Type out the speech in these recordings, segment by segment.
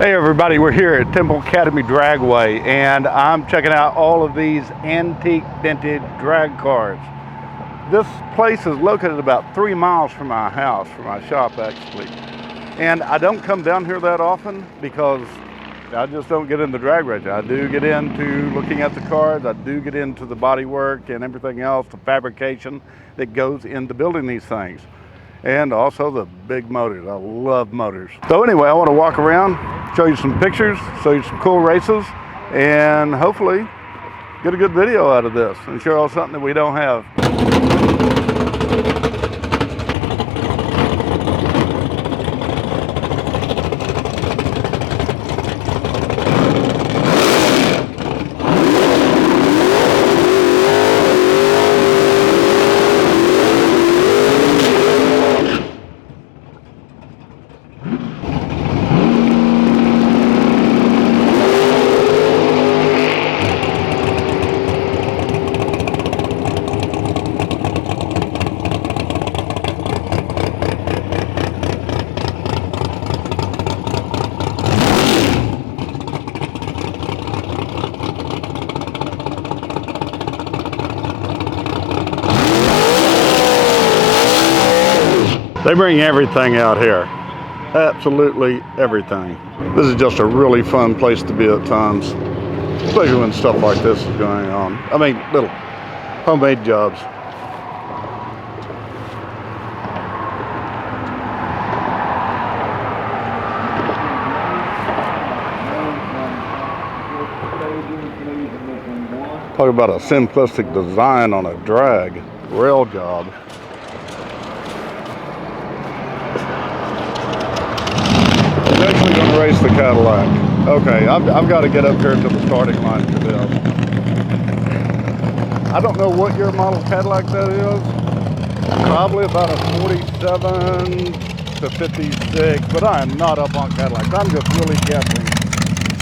Hey everybody, we're here at Temple Academy Dragway and I'm checking out all of these antique vintage drag cars. This place is located about 3 miles from my house, from my shop actually. And I don't come down here that often because I just don't get into drag racing. I do get into looking at the cars, I do get into the body work and everything else, the fabrication that goes into building these things. And also the big motors. I love motors. So anyway, I want to walk around, show you some pictures, show you some cool races, and hopefully get a good video out of this and show you something that we don't have. They bring everything out here. Absolutely everything. This is just a really fun place to be at times, especially when stuff like this is going on. I mean, little homemade jobs. Talk about a simplistic design on a drag rail job. Eventually going to race the Cadillac. Okay, I've got to get up here to the starting line for this. I don't know what year model Cadillac that is. Probably about a 47 to 56, but I am not up on Cadillacs. I'm just really guessing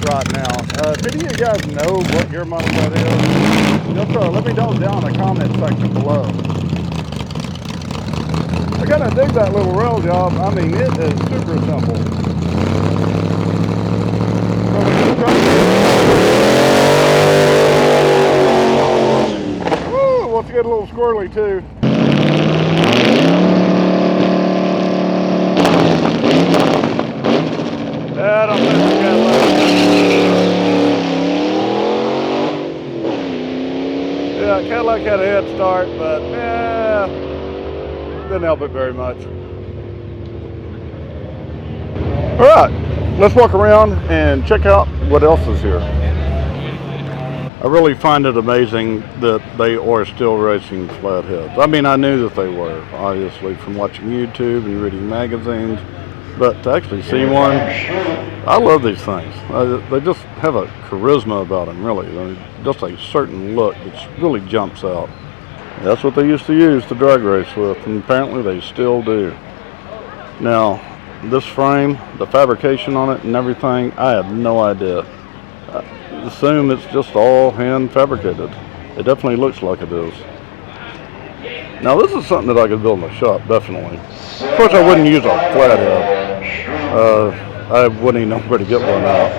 right now. If any of you guys know what year model that is, just let me know down in the comment section below. I kind of dig that little rail job. I mean, it is super simple. Woo, wants to get a little squirrely too. Yeah, I don't think we got left. Yeah, Cadillac had a head start, but yeah, didn't help it very much. All right, let's walk around and check out what else is here. I really find it amazing that they are still racing flatheads. I mean, I knew that they were, obviously, from watching YouTube and reading magazines, but to actually see one, I love these things. They just have a charisma about them, really. Just a certain look that really jumps out. That's what they used to use to drag race with, and apparently they still do. Now, this frame, the fabrication on it and everything, I have no idea. I assume it's just all hand fabricated. It definitely looks like it is. Now this is something that I could build in my shop, definitely. Of course I wouldn't use a flathead. I wouldn't even know where to get one out.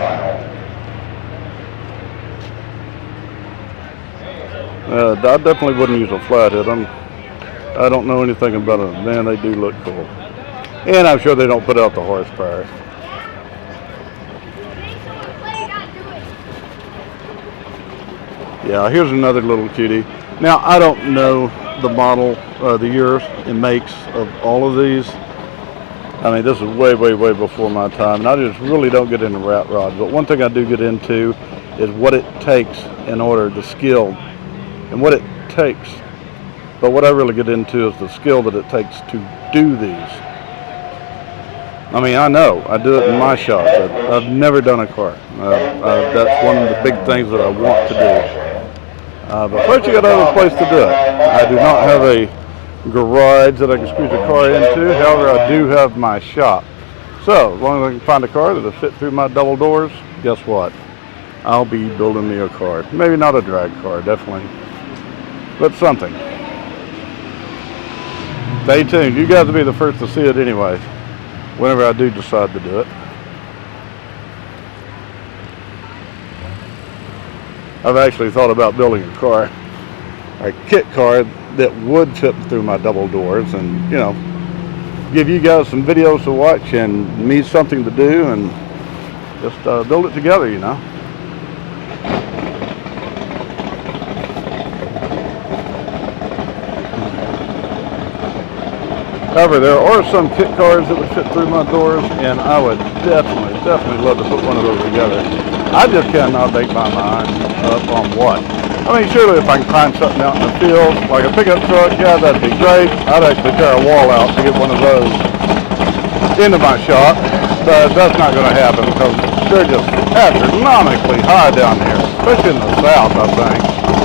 I definitely wouldn't use a flathead. I don't know anything about them. Man, they do look cool. And I'm sure they don't put out the horsepower. Yeah, here's another little cutie. Now, I don't know the model, the years and makes of all of these. I mean, this is way, way, way before my time. And I just really don't get into rat rods. But one thing I do get into is what it takes in order to skill and what it takes. But what I really get into is the skill that it takes to do these. I mean, I know, I do it in my shop, but I've never done a car. That's one of the big things that I want to do. But first you got to have a place to do it. I do not have a garage that I can squeeze a car into, however I do have my shop. So, as long as I can find a car that'll fit through my double doors, guess what? I'll be building me a car. Maybe not a drag car, definitely, but something. Stay tuned. You guys will be the first to see it anyway, whenever I do decide to do it. I've actually thought about building a kit car that would fit through my double doors, and give you guys some videos to watch and me something to do, and just build it together, However, there are some kit cars that would fit through my doors, and I would definitely love to put one of those together. I just cannot make my mind up on what. I mean, surely if I can find something out in the field, like a pickup truck, yeah, that'd be great. I'd actually tear a wall out to get one of those into my shop, but that's not going to happen because they're just astronomically high down here, especially in the south, I think.